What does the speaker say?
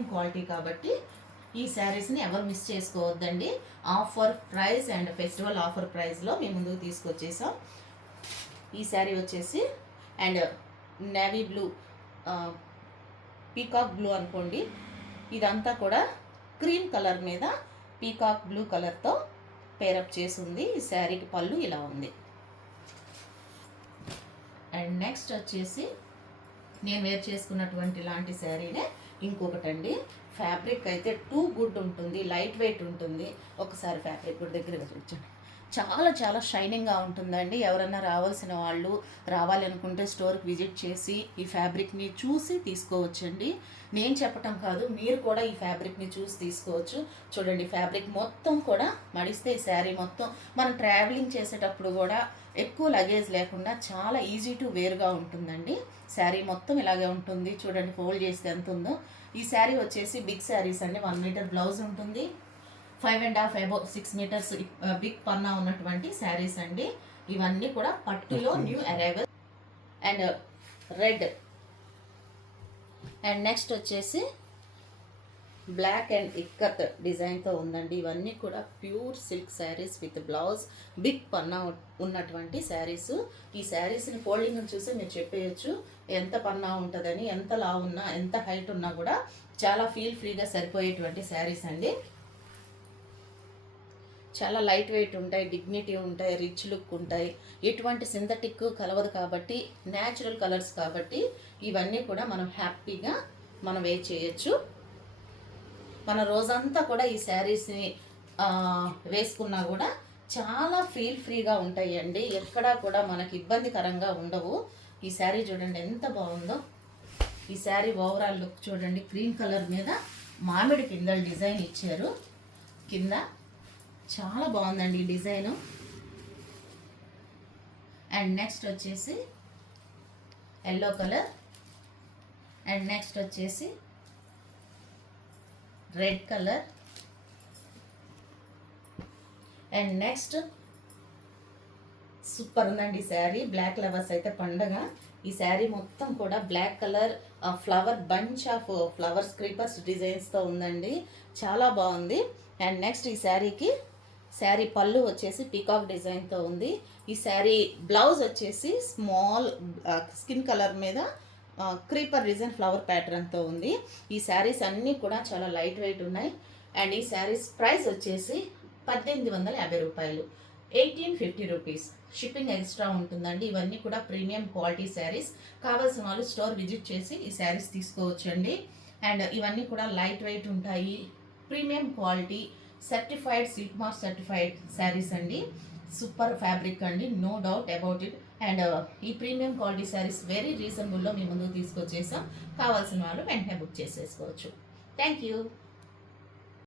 Quality కాబట్టి ఈ శారీస్ని ఎవరు మిస్ చేసుకోవద్దండి. Offer price and festival offer ప్రైస్లో మేము ముందుకు తీసుకొచ్చేసాం. ఈ శారీ వచ్చేసి and navy blue, peacock blue అనుకోండి. ఇదంతా కూడా క్రీమ్ కలర్ మీద పీకాక్ బ్లూ కలర్తో పేరప్ చేసి ఉంది. ఈ శారీకి పళ్ళు ఇలా ఉంది. అండ్ నెక్స్ట్ వచ్చేసి నేను వేర్ చేసుకున్నటువంటి ఇలాంటి శారీనే ఇంకొకటండి. ఫ్యాబ్రిక్ అయితే టూ గుడ్ ఉంటుంది, లైట్ వెయిట్ ఉంటుంది. ఒకసారి ఫ్యాబ్రిక్ కూడా దగ్గరగా చూడండి. చాలా చాలా షైనింగ్గా ఉంటుందండి. ఎవరన్నా రావాల్సిన వాళ్ళు రావాలనుకుంటే స్టోర్కి విజిట్ చేసి ఈ ఫ్యాబ్రిక్ని చూసి తీసుకోవచ్చండి. నేను చెప్పటం కాదు, మీరు కూడా ఈ ఫ్యాబ్రిక్ని చూసి తీసుకోవచ్చు. చూడండి, ఫ్యాబ్రిక్ మొత్తం కూడా మడిస్తే ఈ శారీ మొత్తం మనం ట్రావెలింగ్ చేసేటప్పుడు కూడా ఎక్కువ లగేజ్ లేకుండా చాలా ఈజీ టు వేర్గా ఉంటుందండి. శారీ మొత్తం ఇలాగే ఉంటుంది. చూడండి ఫోల్డ్ చేస్తే ఎంత ఉందో. ఈ శారీ వచ్చేసి బిగ్ శారీస్ అండి. 1 మీటర్ బ్లౌజ్ ఉంటుంది. 5.5 అబౌవ్ 6 మీటర్స్ బిగ్ పన్నా ఉన్నటువంటి శారీస్ అండి. ఇవన్నీ కూడా పట్టులో new arrival and red. And next వచ్చేసి బ్లాక్ అండ్ ఇక్కత్ డిజైన్తో ఉందండి. ఇవన్నీ కూడా pure silk saris with blouse, big పన్నా ఉన్నటువంటి శారీస్. ఈ శారీస్ని ఫోల్డింగ్ చూసి మీరు చెప్పేయచ్చు ఎంత పన్నా ఉంటుందని. ఎంత లా ఉన్నా, ఎంత హైట్ ఉన్నా కూడా చాలా ఫీల్ ఫ్రీగా సరిపోయేటువంటి శారీస్ అండి. చాలా లైట్ వెయిట్ ఉంటాయి, డిగ్నిటీ ఉంటాయి, రిచ్ లుక్ ఉంటాయి. ఎటువంటి సింథటిక్ కలవదు కాబట్టి, న్యాచురల్ కలర్స్ కాబట్టి ఇవన్నీ కూడా మనం హ్యాపీగా మనం వేర్ చేయొచ్చు. మన రోజంతా కూడా ఈ శారీస్ని వేసుకున్నా కూడా చాలా ఫీల్ ఫ్రీగా ఉంటాయండి. ఎక్కడా కూడా మనకి ఇబ్బందికరంగా ఉండవు. ఈ శారీ చూడండి ఎంత బాగుందో. ఈ శారీ ఓవరాల్ లుక్ చూడండి. క్రీమ్ కలర్ మీద మామిడి పిందెల డిజైన్ ఇచ్చారు కింద. చాలా బాగుందండి ఈ డిజైను. అండ్ నెక్స్ట్ వచ్చేసి ఎల్లో కలర్. అండ్ నెక్స్ట్ వచ్చేసి red colour. And next super ఉందండి ఈ శారీ. బ్లాక్ లవర్స్ అయితే పండగ. ఈ శారీ మొత్తం కూడా black colour flower bunch of flowers creepers డిజైన్స్తో ఉందండి. చాలా బాగుంది. అండ్ నెక్స్ట్ ఈ శారీ పళ్ళు వచ్చేసి పీకాక్ డిజైన్తో ఉంది. ఈ శారీ బ్లౌజ్ వచ్చేసి స్మాల్ స్కిన్ కలర్ మీద క్రీపర్ డిజైన్ ఫ్లవర్ ప్యాటర్న్తో ఉంది. ఈ శారీస్ అన్నీ కూడా చాలా లైట్ వెయిట్ ఉన్నాయి. అండ్ ఈ శారీస్ ప్రైస్ వచ్చేసి 1850 రూపాయలు, 1850 రూపీస్. షిప్పింగ్ ఎక్స్ట్రా ఉంటుందండి. ఇవన్నీ కూడా ప్రీమియం క్వాలిటీ శారీస్. కావాల్సిన వాళ్ళు స్టోర్ విజిట్ చేసి ఈ శారీస్ తీసుకోవచ్చండి. అండ్ ఇవన్నీ కూడా లైట్ వెయిట్ ఉంటాయి, premium quality, certified silk mark certified saris అండి. సూపర్ ఫ్యాబ్రిక్ అండి, no doubt about it. And ఈ ప్రీమియం క్వాలిటీ శారీస్ వెరీ రీజనబుల్లో మీ ముందుకు తీసుకొచ్చేసాం. కావాల్సిన వాళ్ళు వెంటనే బుక్ చేసేసుకోవచ్చు. Thank you.